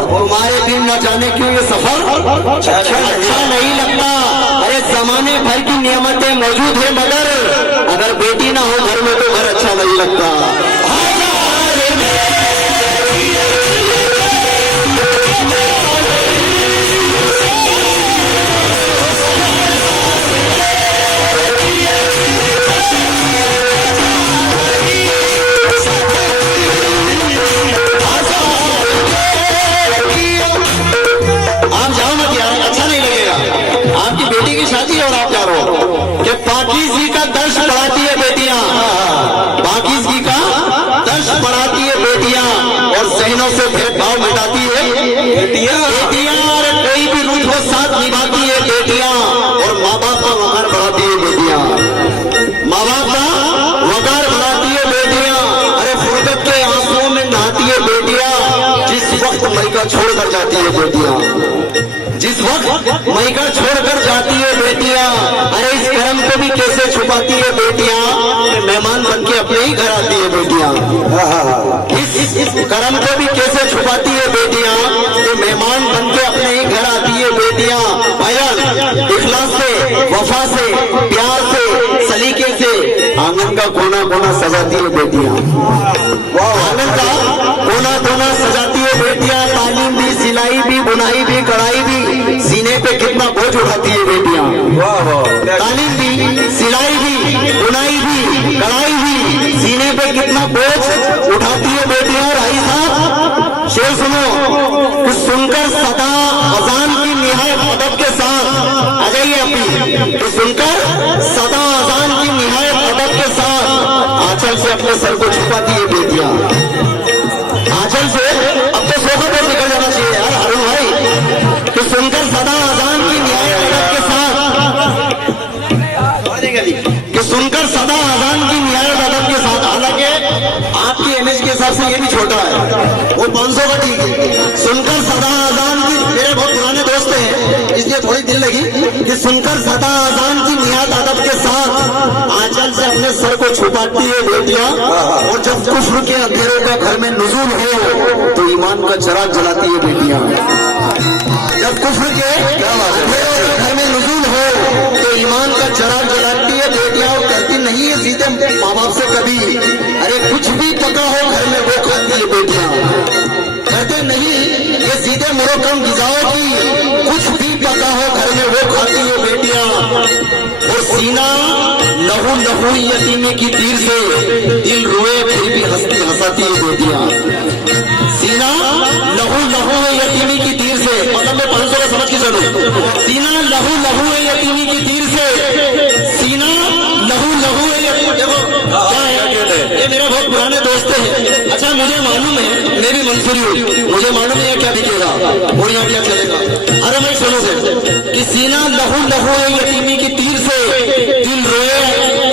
और तुम्हारे दिन न जाने क्यों ये सफर अच्छा नहीं लगता। अरे जमाने भर की नियमतें मौजूद है मगर अगर बेटी ना हो घर में तो घर अच्छा नहीं लगता। और आप जा रहे हो कि पाकीज़गी का दर्श बढ़ाती है बेटियां, पाकीज़गी का दर्श बढ़ाती है बेटियां और ज़हनों से भेदभाव मिटाती है बेटियां। और कोई भी रूप को साथ निभाती है बेटियां और माँ बाप का वकार बढ़ाती है बेटियां, माँ बाप का वकार बढ़ाती है बेटियां। अरे फुर्सत के आंसुओं में नहाती है बेटियां जिस वक्त मैका छोड़कर जाती है बेटियां, जिस वक्त मैका छोड़कर जाती है बेटियां। अरे इस कर्म को भी कैसे छुपाती है बेटियां, मेहमान बन के अपने ही घर आती है बेटियां। इस कर्म को भी कैसे छुपाती है बेटियां, ये मेहमान बन के अपने ही घर आती है बेटियां। भाईजान इखलास से, वफा से, प्यार से, सलीके से आंगन का कोना कोना सजाती है बेटियां, आंगन का कोना कोना सजाती है बेटियां। तालीम भी, सिलाई भी, बुनाई भी, कढ़ाई भी, सीने पे कितना बोझ उठाती है बेटियां। तालीम भी, सिलाई भी, बुनाई भी, कढ़ाई भी, सीने पे कितना बोझ उठाती है बेटियां। और भाई साहब शेर सुनो कि सुनकर सदा अजान की निहायत अदब के साथ आ जाइए अपनी, तो सुनकर सदा अजान की निहायत अदब के साथ आंचल से अपने सर को छुपाती है बेटियां, आंचल से। अब तो सोफा पर निकल जाना चाहिए यार अरुण भाई, तो सुनकर सदा अजान की निहायत अदब के साथ, कि सुनकर सदा अजान की निहायत अदब के साथ। हालांकि आपकी इमेज के हिसाब से ये भी छोटा है, वो 500 का ठीक है। सुनकर सदा अजान की, मेरे बहुत पुराने दोस्त हैं इसलिए थोड़ी दिल लगी कि सुनकर सदा अजान की निहायत अदब के साथ आंचल से अपने सर को छुपाती है बेटियां। और जब कुफ्र के अंधेरों का घर में नुज़ूल हो तो ईमान का चिराग जलाती है बेटियां। जब कुफ्र के अंधेरों का घर में नुज़ूल हो तो ईमान का चिराग जलाती है बेटियां। और कहती नहीं है सीधे माँ बाप से कभी, अरे कुछ भी पका हो घर में वो खाती है बेटियां। कहते नहीं ये सीधे मुरक्कम गिज़ाओं की, कुछ भी पका हो घर में वो खाती है बेटियां। और सीना लहू लहू यतीमी की तीर से दिल रोए फिर भी हंसती हंसाती है बेटियां। सीना लहू लहू यतीमी की तीर से, मतलब मैं 500 का समझ के चलूं, सीना लहू लहू यतीमी की तीर से, सीना लहू लहू क्या है, ये मेरा बहुत पुराने दोस्त है। अच्छा मुझे मालूम है, मेरी मंसूरी हुई, मुझे मालूम है क्या दिखेगा और यहाँ क्या चलेगा। अरे मैं सुनो से कि सीना लहू लहू यतीमी की तीर से दिल रोए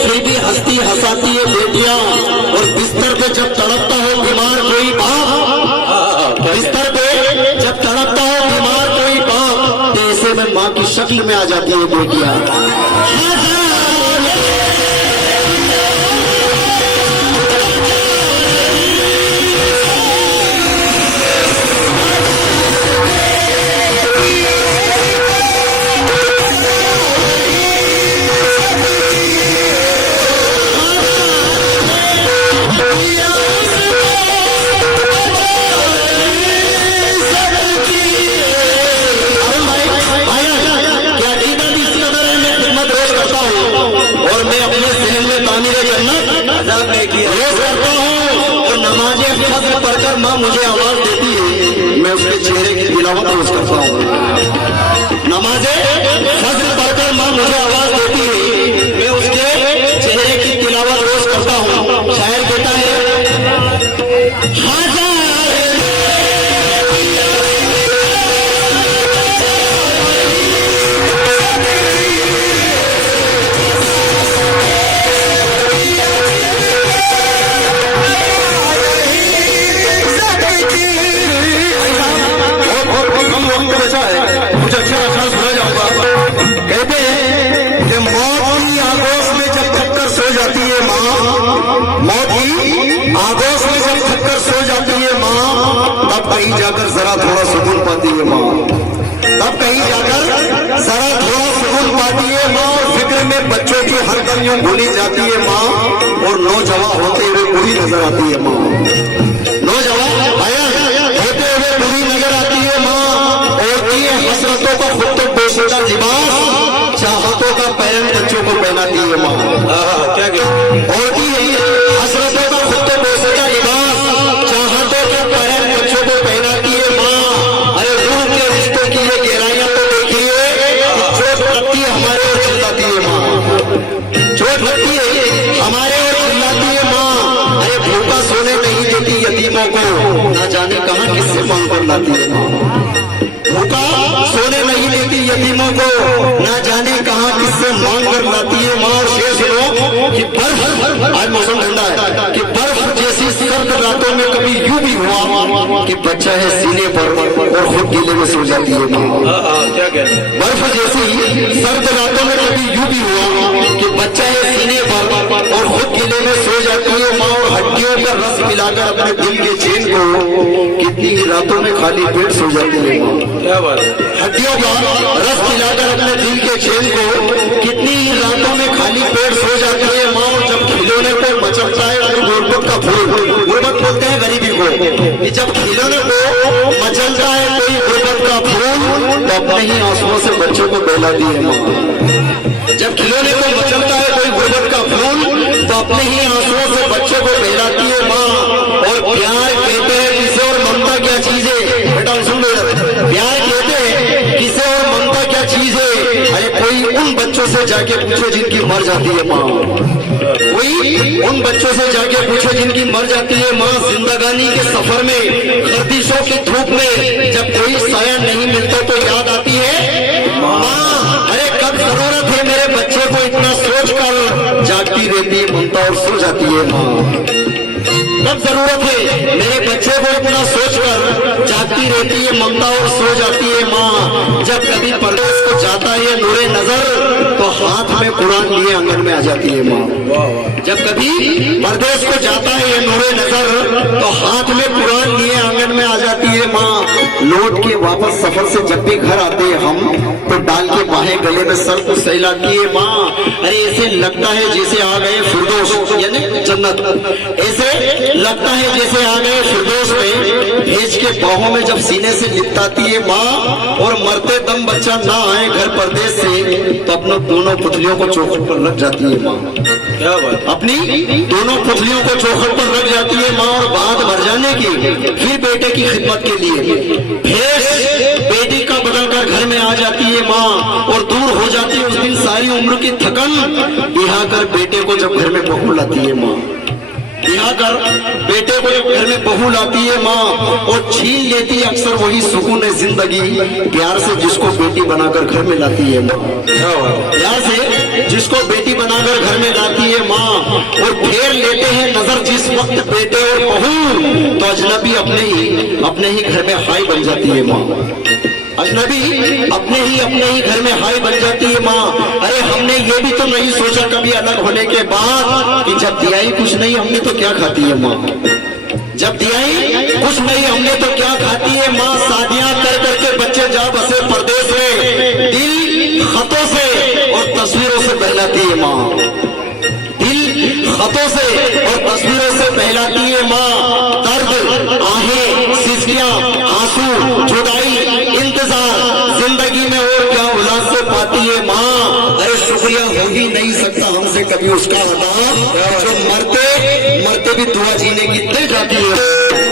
फिर भी हंसती हंसाती है बेटियां। और बिस्तर पे जब तड़पता हो बीमार कोई बाप, बिस्तर पे जब तड़पता हो बीमार कोई बाप, तो ऐसे में माँ की शक्ल में आ जाती है बेटियां। पढ़कर माँ मुझे आवाज देती है, मैं उसके चेहरे की तिलावत रोज करता हूँ। नमाज़े फज्र पढ़कर माँ मुझे आवाज देती है, मैं उसके चेहरे की तिलावत रोज करता हूँ। शायर कहता है कहते हैं कहीं जाकर जरा थोड़ा सुकून पाती है माँ, तब कहीं जाकर जरा थोड़ा सुकून पाती है माँ। और फिक्र में बच्चों की हर कमियों भूली जाती है माँ, और नौजवान होते हुए बुरी नजर आती है माँ। नौजवान होते हुए बुरी नजर आती है माँ। और ये हसरतों का खुद तो पोशीदा लिबास चाहतों का पैरेंट बच्चों को पहनाती है माँ। क्या और ये हसरतों का खुद तो पोशीदा लिबास चाहतों के पैरेंट बच्चों को पहनाती है माँ। अरे रूह के रिश्तों की ये गहराइयां तो देखिए, चोट लगती है हमारे और चिल्लाती है माँ, चोट लगती है हमारे और चिल्लाती है माँ। अरे भूखा सोने नहीं देती यतीमों को, ना जाने कहां किससे मांग कर लाती है माँ। भूखा सोने नहीं देती यतीमों को, ना जाने कहां किससे मांग कर लाती है माँ। और शेर सुनो कि बर्फ, आज मौसम ठंडा है, कि बर्फ जैसी सर्द रातों में कभी यूं भी हुआ कि बच्चा है सीने पर और खुद गीले में सो जाती है माँ। बर्फ जैसी सर्द रातों में कभी यूं भी हुआ कि बच्चा है सीने पर और खुद गीले में सो जाती है माँ। और हड्डियों का रस मिलाकर अपने दिल के चैन को कितनी रातों में खाली पेट सो जाती है माँ। हड्डियों का रस मिलाकर अपने दिल के चैन को कितनी रातों में खाली पेट सो जाती है माँ। और जब खिलौने को मचलता है तो गुरबत का फूल, गुरबत बोलते हैं गरीबी को, कि जब खिलौने को मचलता है कोई गुरबत का फूल तो अपने ही आंसुओं से बच्चों को बहलाती है माँ। जब खिलौने को मचलता है कोई गुरबत का फूल तो अपने ही आंसुओं से बच्चों को बहलाती है माँ। और प्यार कहते हैं किसे और ममता क्या चीज है, बेटा सुन लो, प्यार कहते हैं किसे और ममता क्या चीज है। अरे कोई उन बच्चों से जाके पूछो जिनकी मर जाती है माँ, कोई उन बच्चों से जाके पूछो जिनकी मर जाती है माँ। जिंदगानी के सफर में गर्दिशों की धूप में जब कोई साया नहीं मिलता तो याद आती है माँ। अरे कब जरूरत है मेरे बच्चे को इतना सोच कर, जागती रहती है ममता और सो जाती है माँ। कब जरूरत है मेरे बच्चे को इतना सोचकर, जागती रहती है ममता और सो जाती है माँ। जब कभी परदेश को जाता है नूरे नजर तो हाथ में कुरान लिए आंगन में आ जाती है माँ। जब कभी परदेश को जाता है ये नूरे नजर तो हाथ में कुरान लिए आंगन में आ जाती है माँ। लौट के वापस सफर से जब भी घर आते हैं हम तो डाल के बाहें गले में सर को सहलाती है माँ। अरे ऐसे लगता है जैसे आ गए फिरदौस यानी जन्नत, ऐसे लगता है जैसे आ गए फिरदौस में। भेज के बाहों में जब सीने से लिपटाती है माँ। और मरते दम बच्चा ना आए घर परदेश से तो अपना दोनों पुतलियों को चौखट पर रख जाती है माँ। क्या बात, अपनी दोनों पुतलियों को चौखट पर रख जाती है माँ। और बात भर जाने की फिर बेटे की खिदमत के लिए भेष बेटी का बदलकर घर में आ जाती है माँ। और दूर हो जाती है उस दिन सारी उम्र की थकन, बिहा कर बेटे को जब घर में बहू लाती है माँ। यहाँ कर बेटे को घर में बहू लाती है माँ और छीन लेती है अक्सर वही सुकून जिंदगी प्यार से जिसको बेटी बनाकर घर में लाती है माँ। प्यार से जिसको बेटी बनाकर घर में लाती है माँ। और फेर लेते हैं नजर जिस वक्त बेटे और बहू तो अजनबी अपने ही घर में हाई बन जाती है माँ। अजनबी अपने ही घर में हाई बन जाती है माँ। अरे हमने ये भी तो नहीं सोचा कभी अलग होने के बाद कि जब दिया ही कुछ नहीं हमने तो क्या खाती है माँ। जब दिया ही कुछ नहीं हमने तो क्या खाती है माँ। शादियां कर करके बच्चे जा बसे परदेश में, दिल खतों से और तस्वीरों से बहलाती है माँ। दिल खतों से और तस्वीरों से बहलाती है माँ। दर्द, आहें, सिसकियां, आंसू, जुदाई, इंतजार जिंदगी में और क्या उल्लास से पाती है माँ। अरे शुक्रिया हो ही नहीं सकता हमसे कभी उसका अदा जो मरते मरते भी दुआ जीने की दे जाती है।